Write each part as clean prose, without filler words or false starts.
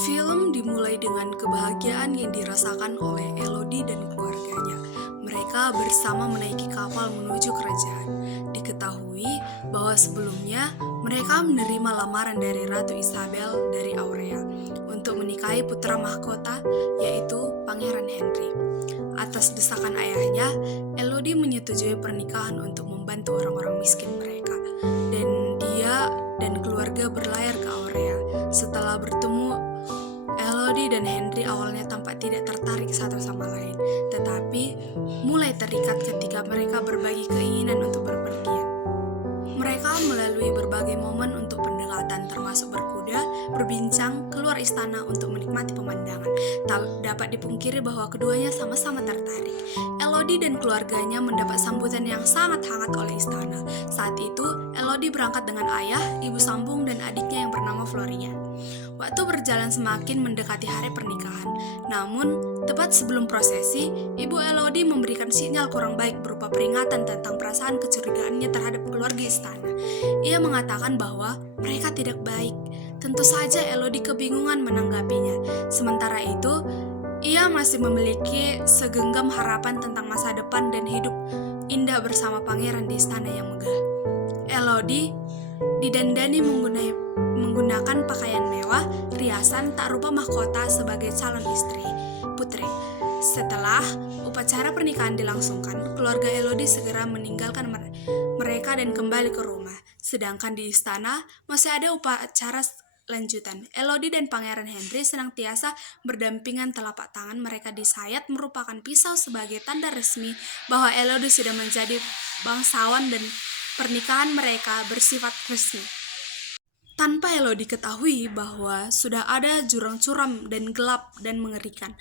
Film dimulai dengan kebahagiaan yang dirasakan oleh Elodie dan keluarganya. Mereka bersama menaiki kapal menuju kerajaan. Diketahui bahwa sebelumnya mereka menerima lamaran dari Ratu Isabel dari Aurea untuk menikahi putra mahkota, yaitu Pangeran Henry. Atas desakan ayahnya, Elodie menyetujui pernikahan untuk membantu orang-orang miskin mereka, dan dia dan keluarga berlayar ke Aurea. Setelah bertemu, Elodie dan Henry awalnya tampak tidak tertarik satu sama lain, tetapi mulai terikat ketika mereka berbagi keinginan untuk berpergian. Mereka melalui berbagai momen untuk pendekatan, termasuk berkuda, berbincang, keluar istana untuk menikmati pemandangan. Tak dapat dipungkiri bahwa keduanya sama-sama tertarik. Elodie dan keluarganya mendapat sambutan yang sangat hangat oleh istana. Saat itu, Elodie berangkat dengan ayah, ibu sambung, dan adiknya yang bernama Floria. Waktu berjalan semakin mendekati hari pernikahan. Namun, tepat sebelum prosesi, Ibu Elodie memberikan sinyal kurang baik berupa peringatan tentang perasaan kecurigaannya terhadap keluarga istana. Ia mengatakan bahwa mereka tidak baik. Tentu saja Elodie kebingungan menanggapinya. Sementara itu, ia masih memiliki segenggam harapan tentang masa depan dan hidup indah bersama pangeran di istana yang megah. Elodie didandani menggunakan pakaian mewah, riasan, tak rupa mahkota sebagai calon istri, putri. Setelah upacara pernikahan dilangsungkan, keluarga Elodie segera meninggalkan mereka dan kembali ke rumah. Sedangkan di istana masih ada upacara lanjutan. Elodie dan Pangeran Henry senantiasa berdampingan, telapak tangan mereka disayat merupakan pisau sebagai tanda resmi bahwa Elodie sudah menjadi bangsawan dan pernikahan mereka bersifat resmi. Tanpa Elodie ketahui bahwa sudah ada jurang curam dan gelap dan mengerikan.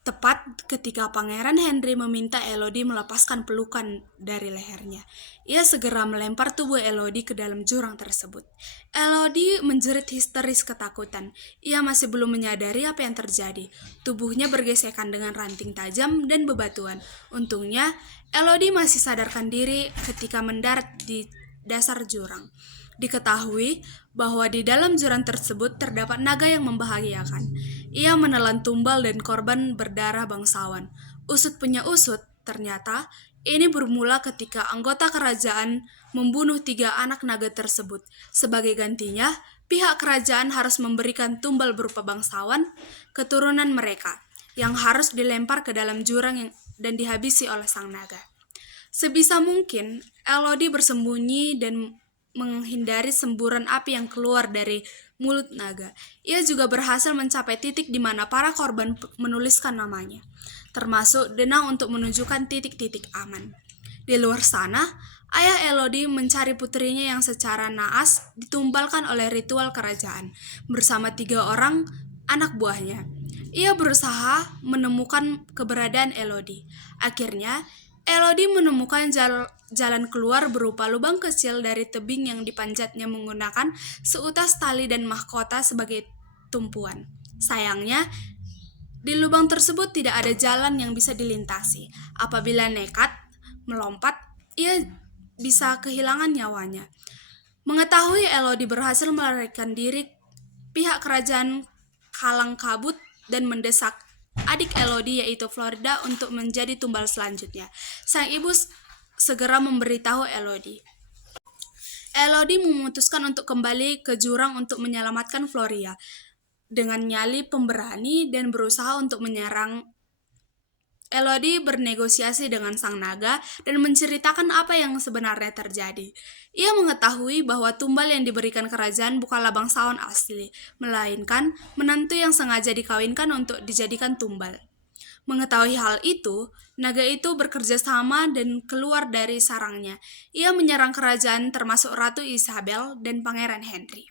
Tepat ketika Pangeran Henry meminta Elodie melepaskan pelukan dari lehernya, ia segera melempar tubuh Elodie ke dalam jurang tersebut. Elodie menjerit histeris ketakutan. Ia masih belum menyadari apa yang terjadi. Tubuhnya bergesekan dengan ranting tajam dan bebatuan. Untungnya, Elodie masih sadarkan diri ketika mendarat di dasar jurang. Diketahui bahwa di dalam jurang tersebut terdapat naga yang membahayakan. Ia menelan tumbal dan korban berdarah bangsawan. Usut punya usut, ternyata ini bermula ketika anggota kerajaan membunuh 3 anak naga tersebut. Sebagai gantinya, pihak kerajaan harus memberikan tumbal berupa bangsawan, keturunan mereka, yang harus dilempar ke dalam jurang dan dihabisi oleh sang naga. Sebisa mungkin, Elodie bersembunyi dan menghindari semburan api yang keluar dari mulut naga. Ia juga berhasil mencapai titik di mana para korban menuliskan namanya, termasuk denang untuk menunjukkan titik-titik aman. Di luar sana, ayah Elodie mencari putrinya yang secara naas ditumbalkan oleh ritual kerajaan bersama 3 orang anak buahnya. Ia berusaha menemukan keberadaan Elodie. Akhirnya, Elodie menemukan jalan keluar berupa lubang kecil dari tebing yang dipanjatnya menggunakan seutas tali dan mahkota sebagai tumpuan. Sayangnya, di lubang tersebut tidak ada jalan yang bisa dilintasi. Apabila nekat melompat, ia bisa kehilangan nyawanya. Mengetahui Elodie berhasil melarikan diri, pihak kerajaan kalang kabut dan mendesak adik Elodie yaitu Florida untuk menjadi tumbal selanjutnya. Sang ibu segera memberitahu Elodie. Elodie memutuskan untuk kembali ke jurang untuk menyelamatkan Floria dengan nyali pemberani dan berusaha untuk menyerang. Elodie bernegosiasi dengan sang naga dan menceritakan apa yang sebenarnya terjadi. Ia mengetahui bahwa tumbal yang diberikan kerajaan bukanlah bangsawan asli, melainkan menantu yang sengaja dikawinkan untuk dijadikan tumbal. Mengetahui hal itu, naga itu bekerja sama dan keluar dari sarangnya. Ia menyerang kerajaan termasuk Ratu Isabel dan Pangeran Henry.